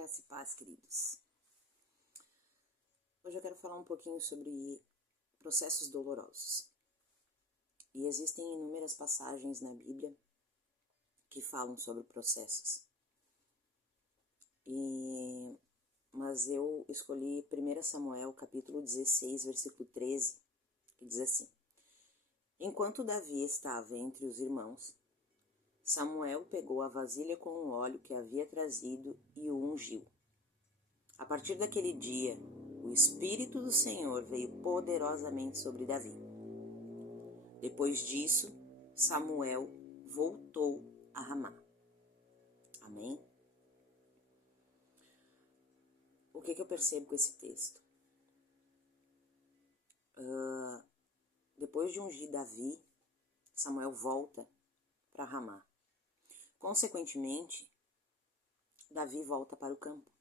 Graça e paz, queridos. Hoje eu quero falar um pouquinho sobre processos dolorosos. E existem inúmeras passagens na Bíblia que falam sobre processos. Mas eu escolhi 1 Samuel, capítulo 16, versículo 13, que diz assim: Enquanto Davi estava entre os irmãos, Samuel pegou a vasilha com o óleo que havia trazido e o ungiu. A partir daquele dia, o Espírito do Senhor veio poderosamente sobre Davi. Depois disso, Samuel voltou a Ramá. Amém? O que eu percebo com esse texto? Depois de ungir Davi, Samuel volta para Ramá. Consequentemente, Davi volta para o campo.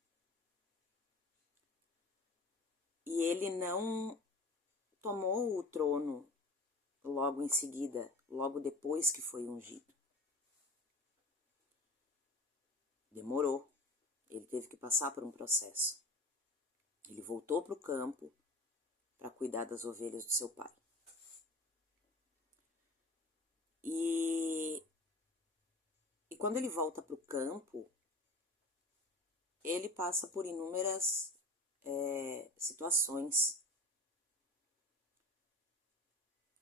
E ele não tomou o trono logo em seguida, logo depois que foi ungido. Demorou. Ele teve que passar por um processo. Ele voltou para o campo para cuidar das ovelhas do seu pai. E quando ele volta para o campo, ele passa por inúmeras situações.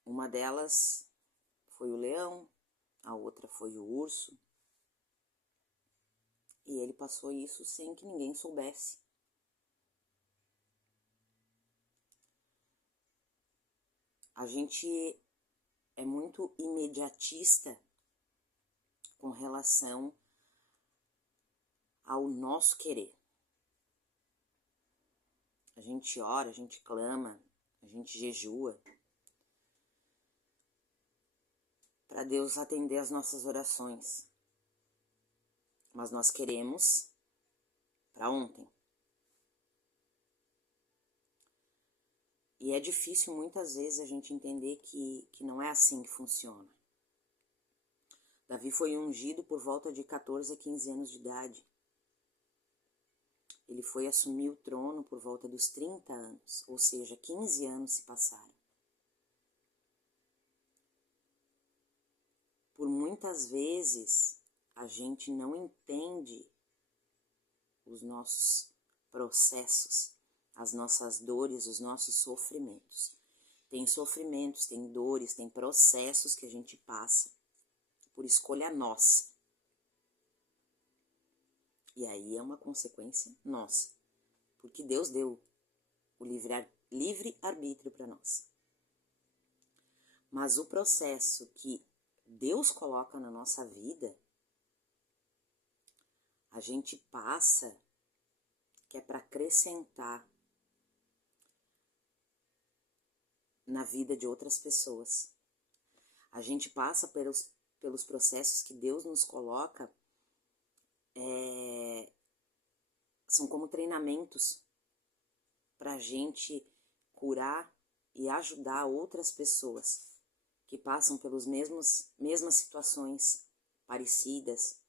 Uma delas foi o leão, a outra foi o urso. E ele passou isso sem que ninguém soubesse. A gente é muito imediatista com relação ao nosso querer. A gente ora, a gente clama, a gente jejua para Deus atender as nossas orações. Mas nós queremos para ontem. E é difícil muitas vezes a gente entender que não é assim que funciona. Davi foi ungido por volta de 14 a 15 anos de idade. Ele foi assumir o trono por volta dos 30 anos, ou seja, 15 anos se passaram. Por muitas vezes a gente não entende os nossos processos, as nossas dores, os nossos sofrimentos. Tem sofrimentos, tem dores, tem processos que a gente passa por escolha nossa. E aí é uma consequência nossa, porque Deus deu o livre-arbítrio para nós. Mas o processo que Deus coloca na nossa vida, a gente passa, que é para acrescentar na vida de outras pessoas. A gente passa pelos processos que Deus nos coloca, são como treinamentos para a gente curar e ajudar outras pessoas que passam pelas mesmas situações parecidas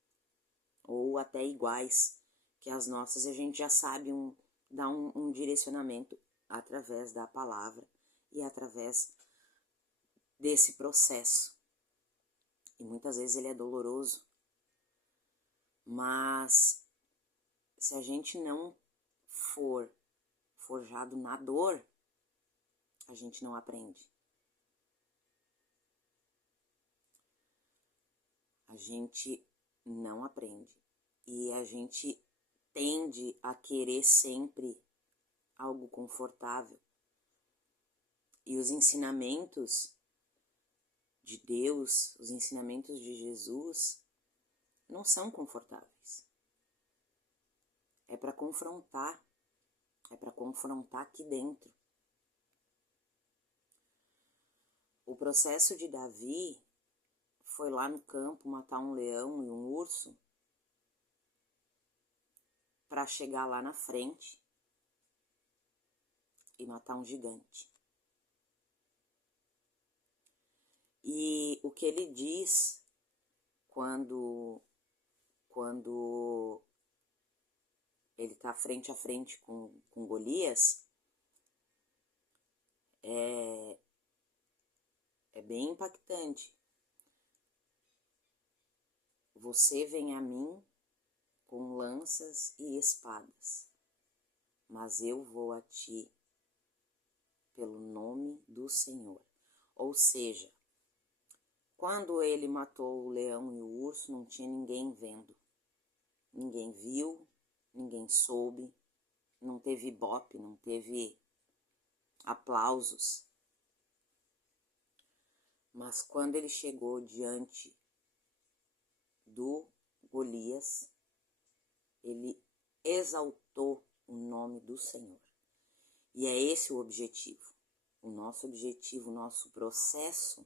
ou até iguais que as nossas. E a gente já sabe dar um direcionamento através da palavra e através desse processo. E muitas vezes ele é doloroso, mas se a gente não for forjado na dor, a gente não aprende. A gente não aprende. E a gente tende a querer sempre algo confortável. E os ensinamentos de Deus, os ensinamentos de Jesus, não são confortáveis. É para confrontar aqui dentro. O processo de Davi foi lá no campo matar um leão e um urso para chegar lá na frente e matar um gigante. E o que ele diz quando ele tá frente a frente com Golias, é bem impactante. Você vem a mim com lanças e espadas, mas eu vou a ti pelo nome do Senhor. Ou seja, quando ele matou o leão e o urso, não tinha ninguém vendo. Ninguém viu, ninguém soube, não teve ibope, não teve aplausos. Mas quando ele chegou diante do Golias, ele exaltou o nome do Senhor. E é esse o objetivo. O nosso objetivo, o nosso processo,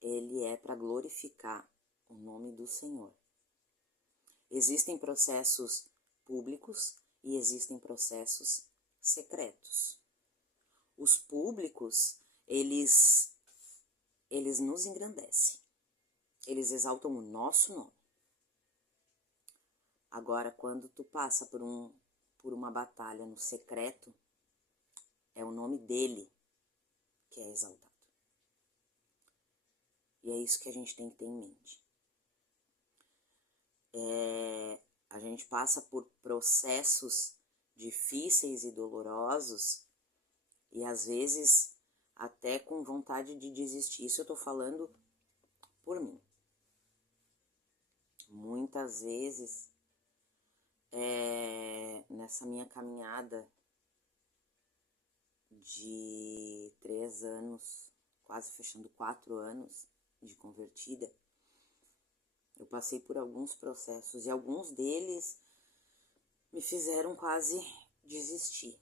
ele é para glorificar o nome do Senhor. Existem processos públicos e existem processos secretos. Os públicos, eles nos engrandecem. Eles exaltam o nosso nome. Agora, quando tu passa por uma batalha no secreto, é o nome dele que é exaltado. E é isso que a gente tem que ter em mente. A gente passa por processos difíceis e dolorosos e às vezes até com vontade de desistir. Isso eu tô falando por mim. Muitas vezes, nessa minha caminhada de 3 anos, quase fechando 4 anos de convertida, eu passei por alguns processos e alguns deles me fizeram quase desistir.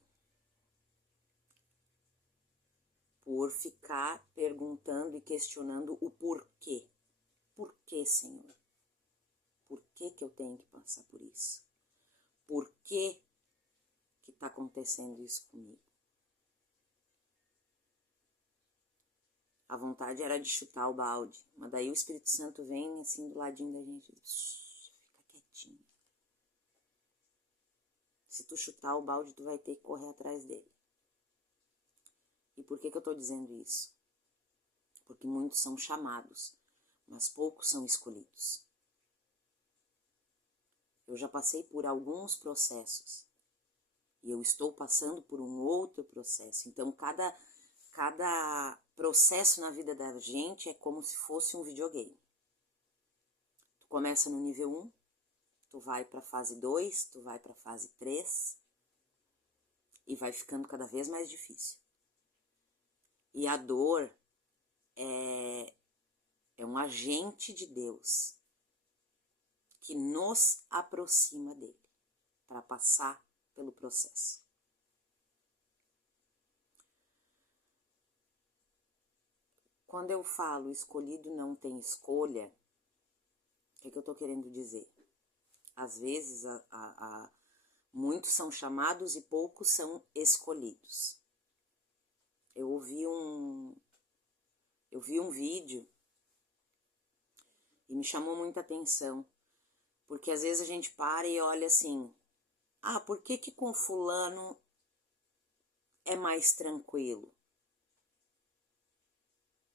Por ficar perguntando e questionando o porquê. Por que, Senhor? Por que eu tenho que passar por isso? Por que está acontecendo isso comigo? A vontade era de chutar o balde, mas daí o Espírito Santo vem assim do ladinho da gente e diz, fica quietinho. Se tu chutar o balde, tu vai ter que correr atrás dele. E por que eu estou dizendo isso? Porque muitos são chamados, mas poucos são escolhidos. Eu já passei por alguns processos e eu estou passando por um outro processo. Então, cada processo na vida da gente é como se fosse um videogame. Tu começa no nível 1, tu vai para a fase 2, tu vai para a fase 3 e vai ficando cada vez mais difícil. E a dor é um agente de Deus que nos aproxima dele para passar pelo processo. Quando eu falo escolhido não tem escolha, o que eu estou querendo dizer? Às vezes, muitos são chamados e poucos são escolhidos. Eu vi um vídeo e me chamou muita atenção, porque às vezes a gente para e olha assim, por que com fulano é mais tranquilo?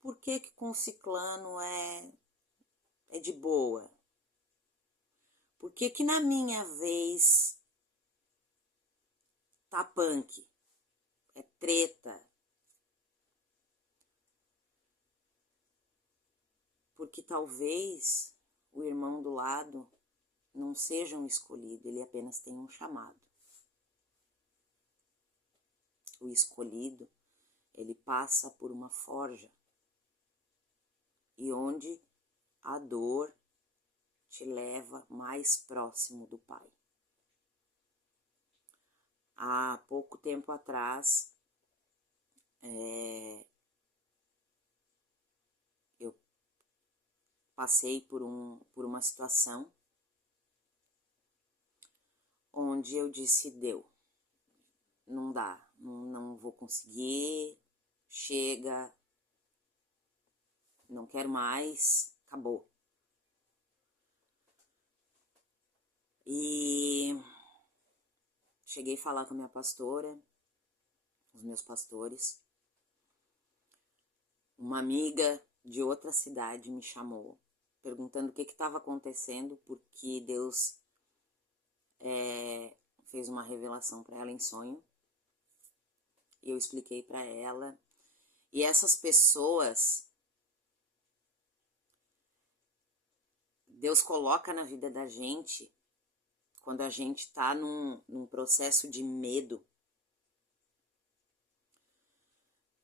Por que com ciclano é de boa? Por que na minha vez tá punk? É treta? Porque talvez o irmão do lado não seja um escolhido, ele apenas tem um chamado. O escolhido, ele passa por uma forja e onde a dor te leva mais próximo do Pai. Há pouco tempo atrás, eu passei por uma situação onde eu disse, deu, não dá, não vou conseguir, chega, não quero mais, acabou. E cheguei a falar com a minha pastora, os meus pastores. Uma amiga de outra cidade me chamou, perguntando o que estava acontecendo, porque Deus fez uma revelação para ela em sonho. E eu expliquei para ela. E essas pessoas, Deus coloca na vida da gente, quando a gente está num processo de medo,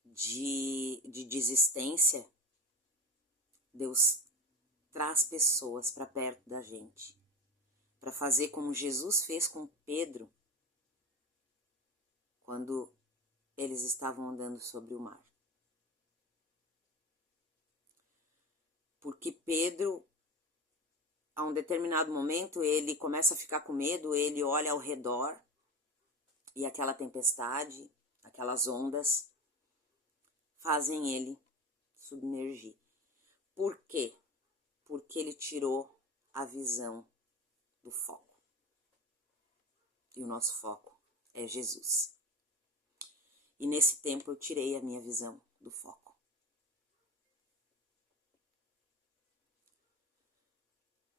de desistência, Deus traz pessoas para perto da gente, para fazer como Jesus fez com Pedro, quando eles estavam andando sobre o mar. Porque Pedro, a um determinado momento, ele começa a ficar com medo, ele olha ao redor e aquela tempestade, aquelas ondas, fazem ele submergir. Por quê? Porque ele tirou a visão do foco. E o nosso foco é Jesus. E nesse tempo eu tirei a minha visão do foco.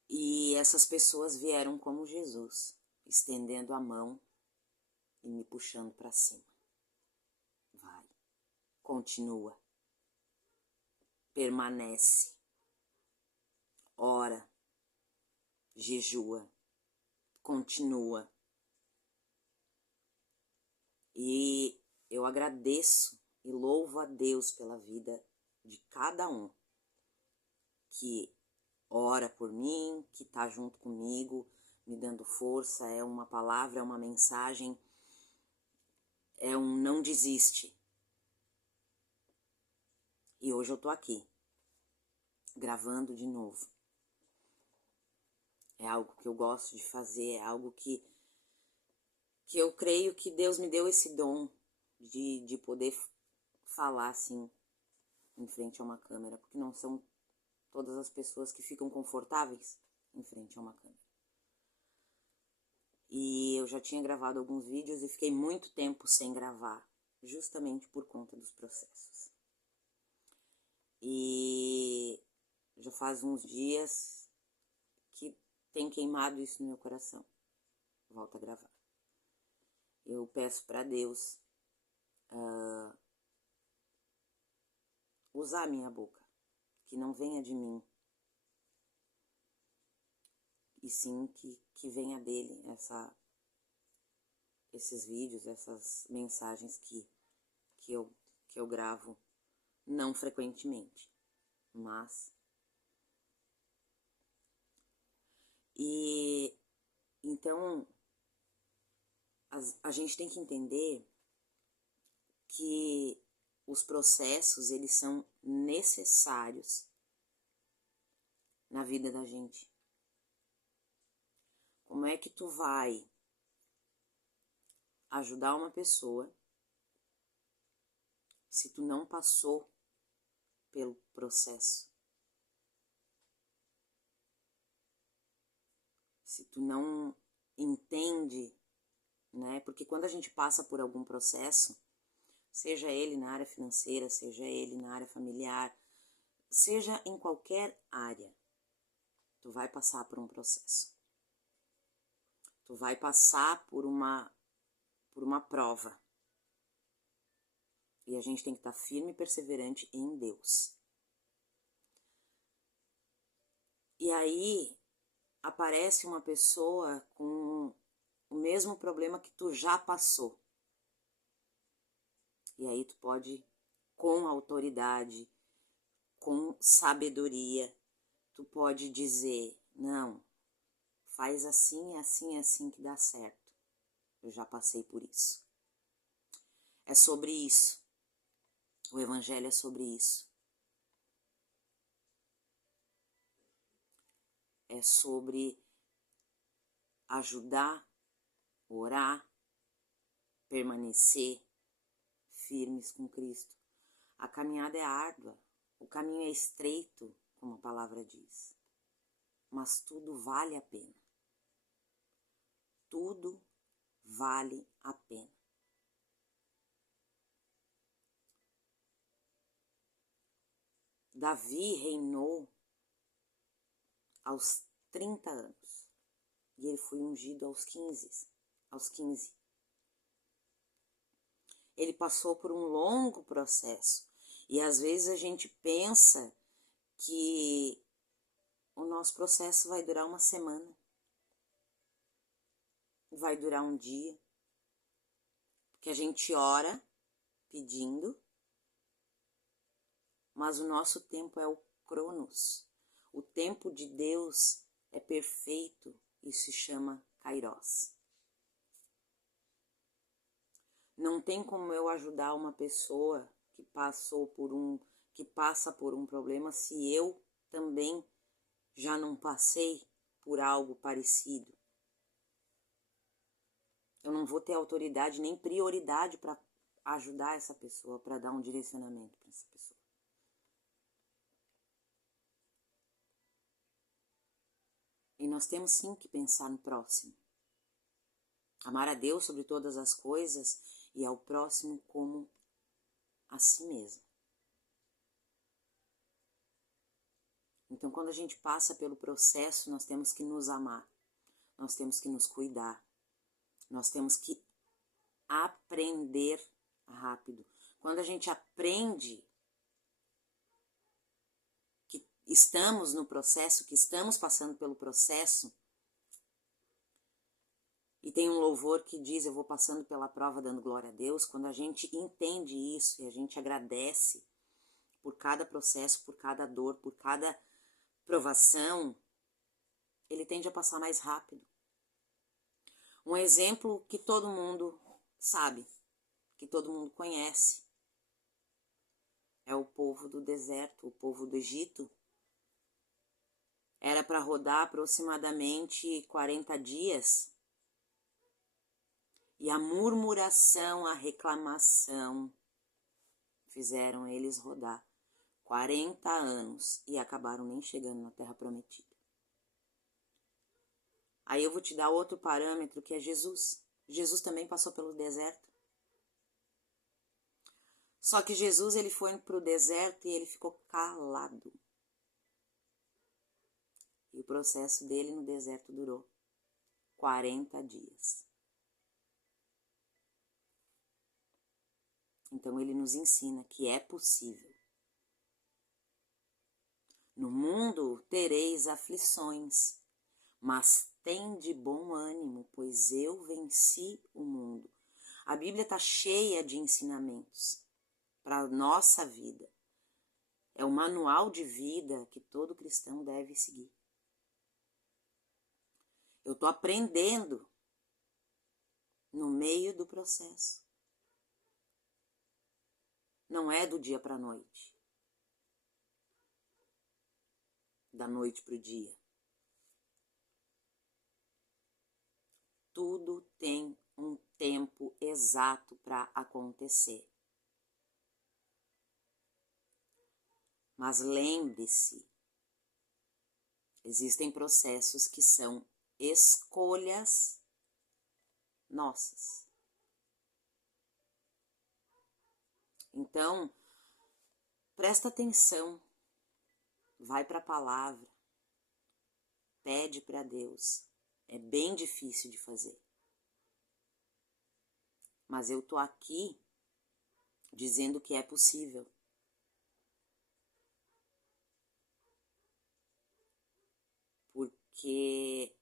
E essas pessoas vieram como Jesus, estendendo a mão e me puxando para cima. Vai, continua, permanece, ora, jejua, continua. E eu agradeço e louvo a Deus pela vida de cada um que ora por mim, que está junto comigo, me dando força, é uma palavra, é uma mensagem, é um não desiste. E hoje eu tô aqui, gravando de novo. É algo que eu gosto de fazer, é algo que eu creio que Deus me deu esse dom de poder falar assim, em frente a uma câmera, porque não são todas as pessoas que ficam confortáveis em frente a uma câmera. E eu já tinha gravado alguns vídeos e fiquei muito tempo sem gravar, justamente por conta dos processos. E já faz uns dias que tem queimado isso no meu coração. Volto a gravar. Eu peço para Deus usar a minha boca, que não venha de mim, e sim que venha dele esses vídeos, essas mensagens que eu gravo, não frequentemente, mas... E então a gente tem que entender que os processos, eles são necessários na vida da gente. Como é que tu vai ajudar uma pessoa se tu não passou pelo processo? Se tu não entende, né? Porque quando a gente passa por algum processo, seja ele na área financeira, seja ele na área familiar, seja em qualquer área, tu vai passar por um processo. Tu vai passar por uma prova. E a gente tem que estar firme e perseverante em Deus. E aí aparece uma pessoa com o mesmo problema que tu já passou. E aí tu pode, com autoridade, com sabedoria, tu pode dizer, não, faz assim, assim, assim que dá certo. Eu já passei por isso. É sobre isso. O Evangelho é sobre isso. É sobre ajudar, orar, permanecer firmes com Cristo. A caminhada é árdua, o caminho é estreito, como a palavra diz. Mas tudo vale a pena. Tudo vale a pena. Davi reinou aos 30 anos e ele foi ungido aos 15. Ele passou por um longo processo e às vezes a gente pensa que o nosso processo vai durar uma semana, vai durar um dia, que a gente ora pedindo, mas o nosso tempo é o Cronos. O tempo de Deus é perfeito e se chama Kairos. Não tem como eu ajudar uma pessoa que passa por um problema se eu também já não passei por algo parecido. Eu não vou ter autoridade nem prioridade para ajudar essa pessoa, para dar um direcionamento para essa pessoa. E nós temos sim que pensar no próximo. Amar a Deus sobre todas as coisas e ao próximo como a si mesmo. Então, quando a gente passa pelo processo, nós temos que nos amar, nós temos que nos cuidar, nós temos que aprender rápido. Quando a gente aprende que estamos no processo, que estamos passando pelo processo, e tem um louvor que diz, eu vou passando pela prova dando glória a Deus, quando a gente entende isso e a gente agradece por cada processo, por cada dor, por cada provação, ele tende a passar mais rápido. Um exemplo que todo mundo sabe, que todo mundo conhece, é o povo do deserto, o povo do Egito. Era para rodar aproximadamente 40 dias. E a murmuração, a reclamação, fizeram eles rodar 40 anos e acabaram nem chegando na Terra Prometida. Aí eu vou te dar outro parâmetro que é Jesus. Jesus também passou pelo deserto. Só que Jesus ele foi para o deserto e ele ficou calado. E o processo dele no deserto durou 40 dias. Então ele nos ensina que é possível. No mundo tereis aflições, mas tende bom ânimo, pois eu venci o mundo. A Bíblia está cheia de ensinamentos para a nossa vida. É o manual de vida que todo cristão deve seguir. Eu estou aprendendo no meio do processo. Não é do dia para a noite. Da noite para o dia. Tudo tem um tempo exato para acontecer. Mas lembre-se, existem processos que são escolhas nossas. Então, presta atenção, vai para a palavra, pede para Deus. É bem difícil de fazer. Mas eu tô aqui dizendo que é possível. Porque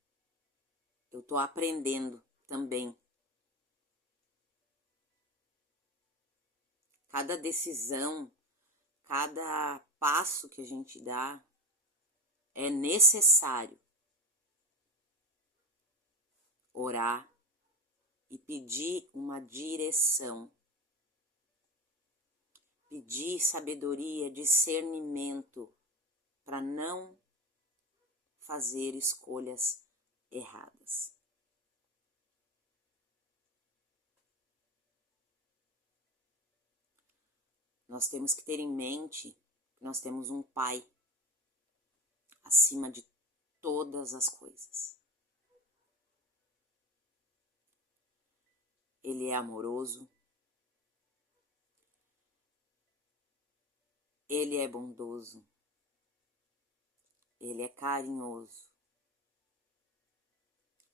eu tô aprendendo também. Cada decisão, cada passo que a gente dá é necessário orar e pedir uma direção. Pedir sabedoria, discernimento para não fazer escolhas erradas. Nós temos que ter em mente que nós temos um Pai acima de todas as coisas. Ele é amoroso, Ele é bondoso, Ele é carinhoso.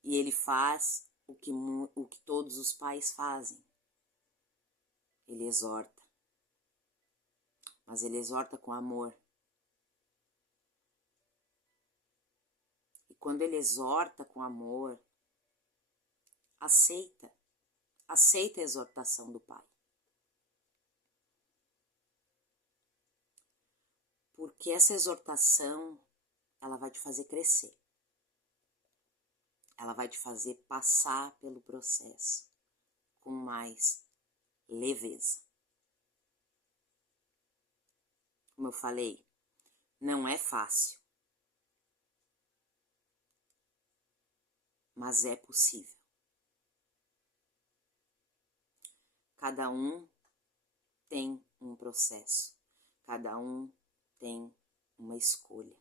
E Ele faz o que todos os pais fazem. Ele exorta, mas Ele exorta com amor. E quando Ele exorta com amor, aceita a exortação do Pai. Porque essa exortação, ela vai te fazer crescer. Ela vai te fazer passar pelo processo com mais leveza. Como eu falei, não é fácil, mas é possível. Cada um tem um processo, cada um tem uma escolha.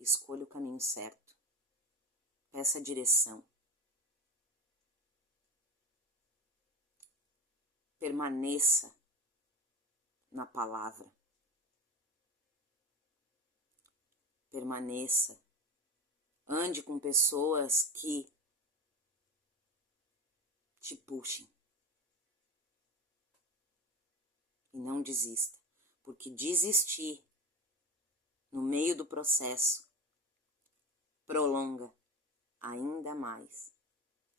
Escolha o caminho certo, peça direção. Permaneça na palavra. Permaneça. Ande com pessoas que te puxem. E não desista, porque desistir no meio do processo prolonga ainda mais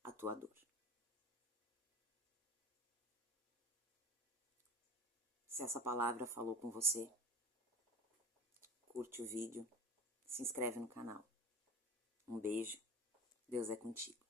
a tua dor. Se essa palavra falou com você, curte o vídeo, se inscreve no canal. Um beijo, Deus é contigo.